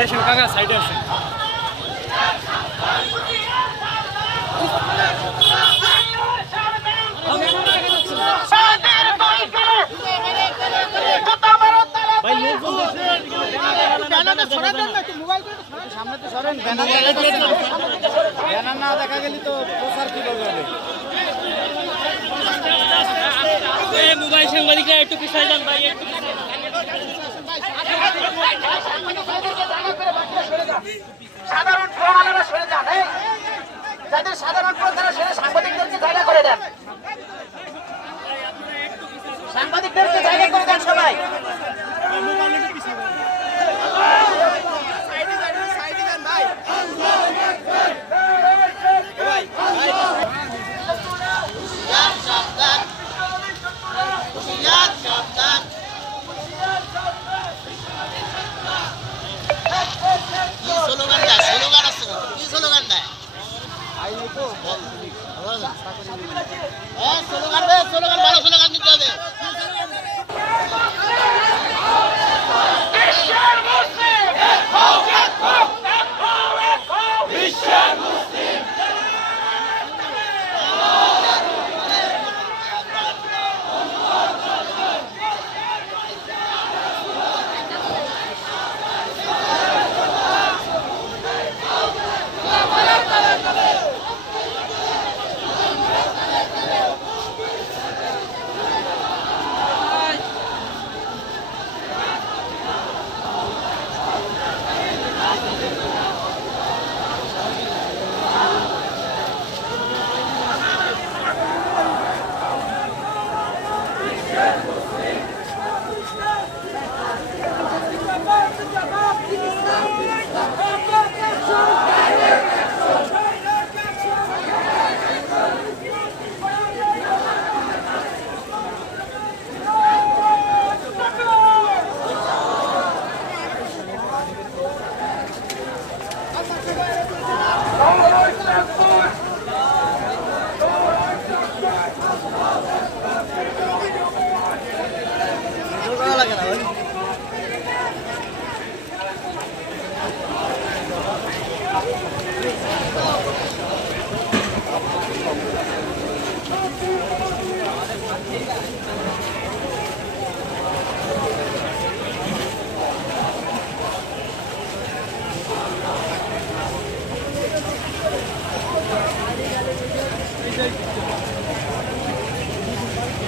সাইডে আসেন কাকা, সাইডে আসেন। ব্যানার না দেখা গেলে তো প্রচার কিভাবে হবে? মোবাইল সাংবাদিকরা একটু পিছায় যান ভাই, একটু সাধারণ প্রধানেরা সরে যান, যাদের সাধারণ প্রধানেরা সেরে সাংবাদিকদেরকে জায়গা করে দেন, সাংবাদিকদেরকে জায়গা করে দেন সবাই।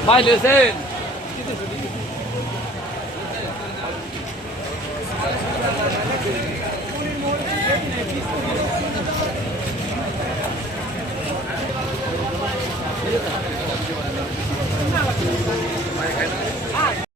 ভাই লেছেন Bye.